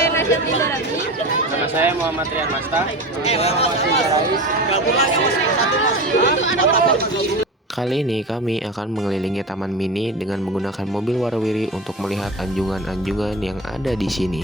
saya Nasyat Lidarati. Nama saya Muhammad Rian Masta. Kali ini kami akan mengelilingi Taman Mini dengan menggunakan mobil warawiri untuk melihat anjungan-anjungan yang ada di sini.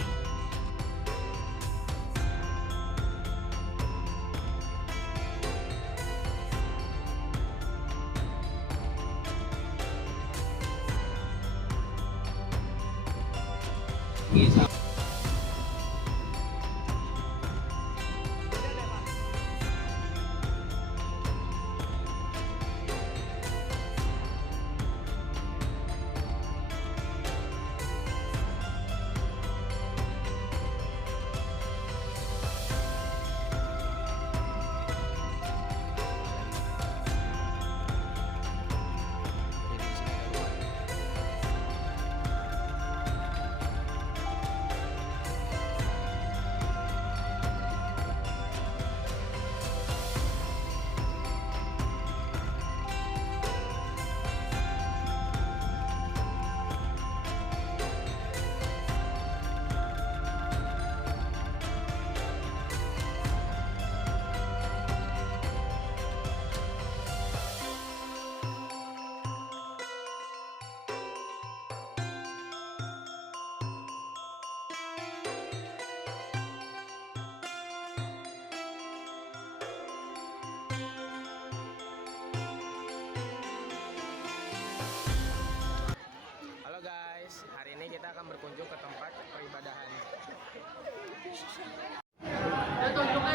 Halo guys, hari ini kita akan berkunjung ke tempat peribadahan.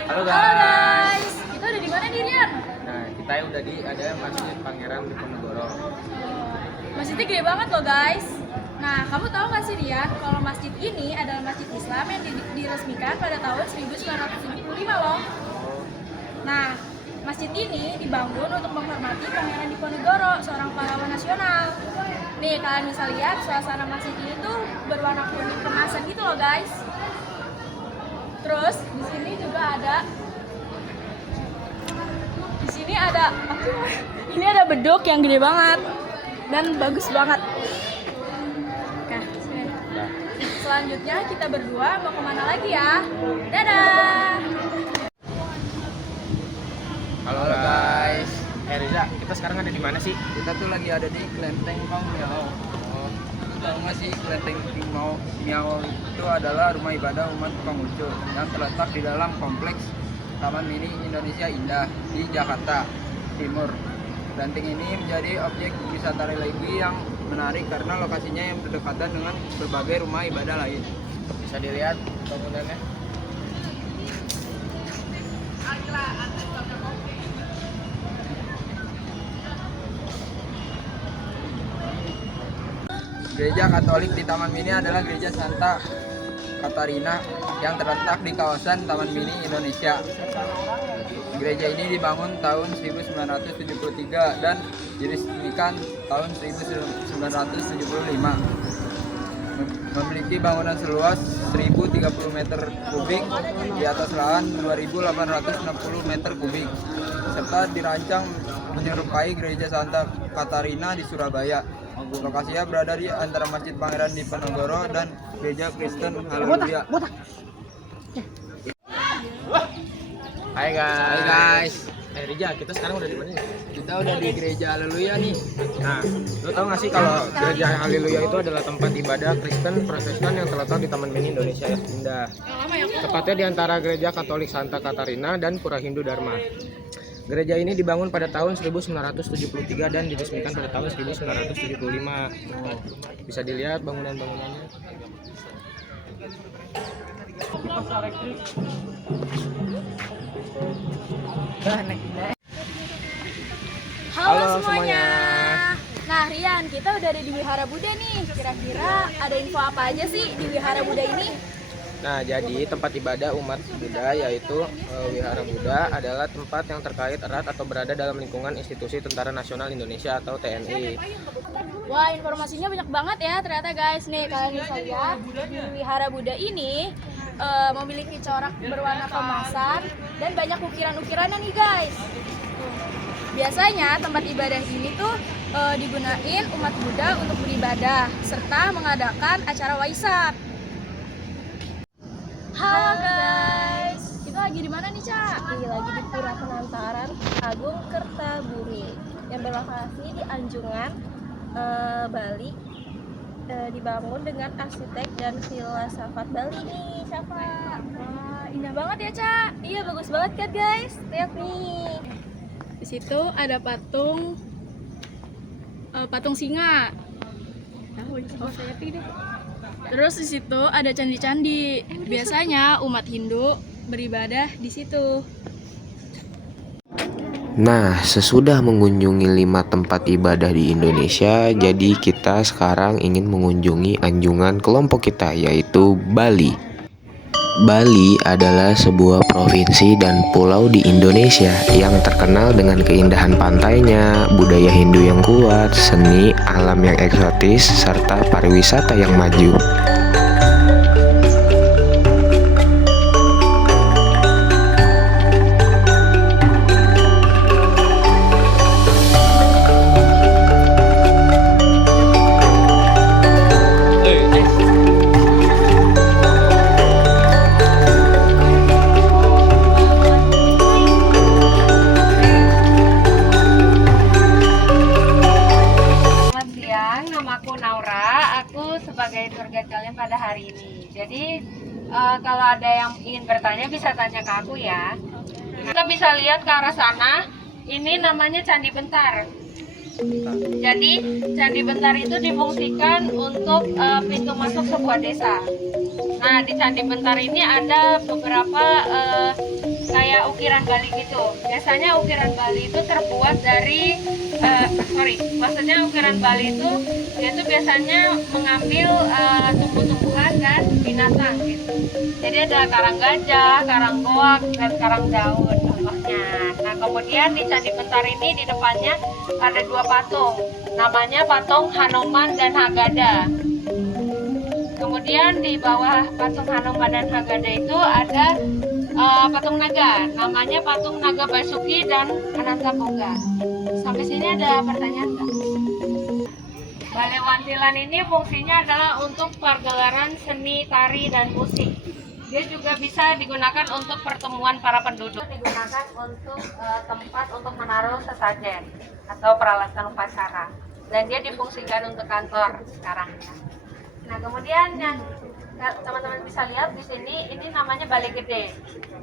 Halo guys. Kita udah di mana nih, Rian? Nah, kita udah di ada Masjid Pangeran Diponegoro. Masjidnya gede banget loh guys. Nah, kamu tahu nggak sih Rian, kalau masjid ini adalah masjid Islam yang diresmikan pada tahun 1975 loh. Nah, masjid ini dibangun untuk menghormati Pangeran Diponegoro, seorang pahlawan nasional. Nih, kalian bisa lihat suasana masjid ini tuh berwarna kuning kemasan gitu loh guys. Terus di sini juga ada ini ada beduk yang gede banget dan bagus banget. Nah, sini. Selanjutnya kita berdua mau kemana lagi ya? Dadah. Halo guys. Riza, kita sekarang ada di mana sih? Kita tuh lagi ada di Kelenteng Pang Miao. Tahu nggak sih Kelenteng Miao? Miao itu adalah rumah ibadah umat Konghucu yang terletak di dalam kompleks Taman Mini Indonesia Indah di Jakarta Timur. Kelenteng ini menjadi objek wisata religi yang menarik karena lokasinya yang berdekatan dengan berbagai rumah ibadah lain. Bisa dilihat bangunannya. Gereja Katolik di Taman Mini adalah Gereja Santa Katarina yang terletak di kawasan Taman Mini Indonesia. Gereja ini dibangun tahun 1973 dan diresmikan tahun 1975. Memiliki bangunan seluas 1030 meter kubik di atas lahan 2860 meter kubik, serta dirancang menyerupai Gereja Santa Katarina di Surabaya. Lokasinya berada di antara Masjid Pangeran Diponegoro dan Gereja Kristen Haleluya. Hai guys. Hai guys. Riza, kita sekarang udah di mana nih? Kita udah di Gereja Haleluya nih. Nah, lo tau gak sih kalau Gereja Haleluya itu adalah tempat ibadah Kristen Protestan yang terletak di Taman Mini Indonesia Indah. Tepatnya di antara Gereja Katolik Santa Katarina dan Pura Hindu Dharma. Gereja ini dibangun pada tahun 1973 dan diresmikan pada tahun 1975. Bisa dilihat bangunan-bangunannya. Halo semuanya. Nah, Rian, kita udah ada di Wihara Buddha nih. Kira-kira ada info apa aja sih di Wihara Buddha ini? Nah, jadi tempat ibadah umat Buddha yaitu Wihara Buddha adalah tempat yang terkait erat atau berada dalam lingkungan institusi Tentara Nasional Indonesia atau TNI. Wah, informasinya banyak banget ya ternyata guys. Nih, kalian bisa lihat di Wihara Buddha ini memiliki corak berwarna keemasan dan banyak ukiran-ukirannya nih guys. Biasanya tempat ibadah ini tuh digunain umat Buddha untuk beribadah serta mengadakan acara Waisak. nih, Cak? Ini lagi di Pura Penantaran Agung Kertabumi yang berlokasi di Anjungan, Bali. Dibangun dengan arsitek dan filsafat Bali nih, Syafa. Wah, indah banget ya, Cak. Iya, bagus banget kan guys. Lihat nih. Di situ ada patung singa. Terus di situ ada candi-candi. Biasanya umat Hindu beribadah di situ. Nah, sesudah mengunjungi 5 tempat ibadah di Indonesia, jadi kita sekarang ingin mengunjungi anjungan kelompok kita, yaitu Bali. Bali adalah sebuah provinsi dan pulau di Indonesia yang terkenal dengan keindahan pantainya, budaya Hindu yang kuat, seni, alam yang eksotis, serta pariwisata yang maju. Namaku Naura, aku sebagai tour guide kalian pada hari ini. Jadi kalau ada yang ingin bertanya bisa tanya ke aku ya. Kita bisa lihat ke arah sana, ini namanya Candi Bentar. Jadi Candi Bentar itu difungsikan untuk pintu masuk sebuah desa. Nah, di Candi Bentar ini ada beberapa kayak ukiran Bali gitu. Biasanya ukiran Bali itu terbuat dari maksudnya ukiran Bali itu dia tuh biasanya mengambil tumbuh-tumbuhan dan binatang gitu. Jadi ada karang gajah, karang goak, dan karang daun contohnya. Nah, kemudian di Candi Bentar ini di depannya ada 2 patung. Namanya patung Hanuman dan Hagada. Kemudian di bawah patung Hanuman dan Hagada itu ada patung naga, namanya patung Naga Basuki dan Anantaboga. Sampai sini ada pertanyaan nggak? Balai Wantilan ini fungsinya adalah untuk pergelaran seni, tari, dan musik. Dia juga bisa digunakan untuk pertemuan para penduduk. Digunakan untuk tempat untuk menaruh sesajen atau peralatan upacara. Dan dia difungsikan untuk kantor sekarang. Nah, kemudian yang teman-teman bisa lihat di sini, ini namanya Balai Gede.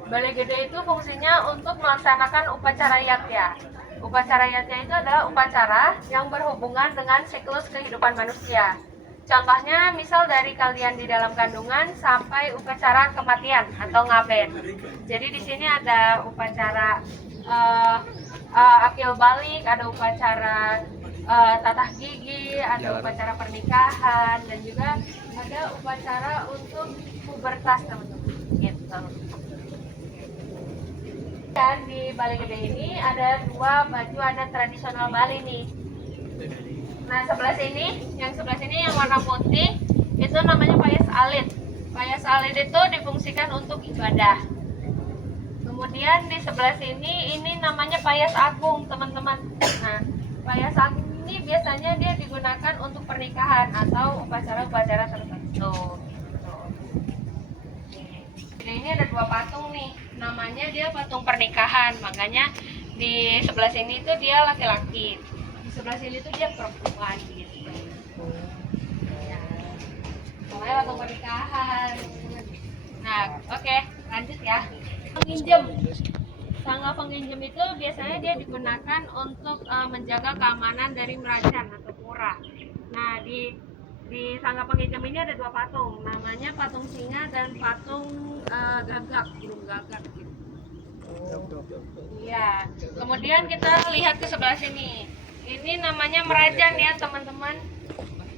Balai Gede itu fungsinya untuk melaksanakan upacara yatya. Upacara yatya itu adalah upacara yang berhubungan dengan siklus kehidupan manusia. Contohnya, misal dari kalian di dalam kandungan sampai upacara kematian atau ngaben. Jadi di sini ada upacara akil balik, ada upacara tatah gigi, ada upacara pernikahan, dan juga ada upacara untuk pubertas, teman-teman. Gitu. Dan di Balai Gede ini ada 2 baju adat tradisional Bali nih. Nah, yang sebelah sini yang warna putih itu namanya payas alit. Payas alit itu difungsikan untuk ibadah. Kemudian di sebelah sini ini namanya payas agung, teman-teman. Nah, payas agung ini biasanya dia digunakan untuk pernikahan atau upacara-upacara tertentu. Jadi ini ada 2 patung nih, namanya dia patung pernikahan, makanya di sebelah sini itu dia laki-laki, di sebelah sini itu dia perempuan gitu. Ya. Namanya patung pernikahan. Nah, oke, lanjut ya. Penginjem. Sangga penginjem itu biasanya dia digunakan untuk menjaga keamanan dari merajan atau pura. Nah, di sangga penginjem ini ada 2 patung, namanya patung singa dan patung gagak, burung gagak gitu. Iya. Kemudian kita lihat ke sebelah sini. Ini namanya merajan ya, teman-teman.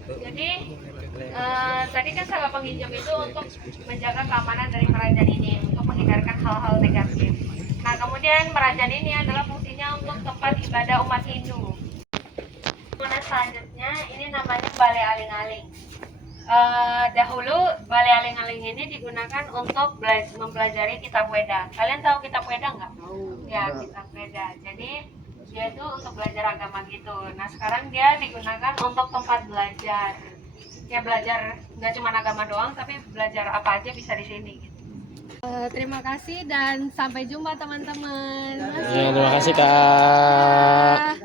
Jadi tadi kan sangga penginjem itu untuk menjaga keamanan dari merajan ini, untuk menghindarkan hal-hal negatif. Nah, kemudian merajan ini adalah fungsinya untuk tempat ibadah umat Hindu. Kemudian selanjutnya ini namanya Balai Aling-Aling. Dahulu Balai Aling-Aling ini digunakan untuk mempelajari kitab Weda. Kalian tahu kitab Weda nggak? Ya, kitab Weda. Jadi dia itu untuk belajar agama gitu. Nah, sekarang dia digunakan untuk tempat belajar. Ya, belajar nggak cuma agama doang, tapi belajar apa aja bisa di sini gitu. Terima kasih dan sampai jumpa teman-teman. Ya, terima kasih Kak.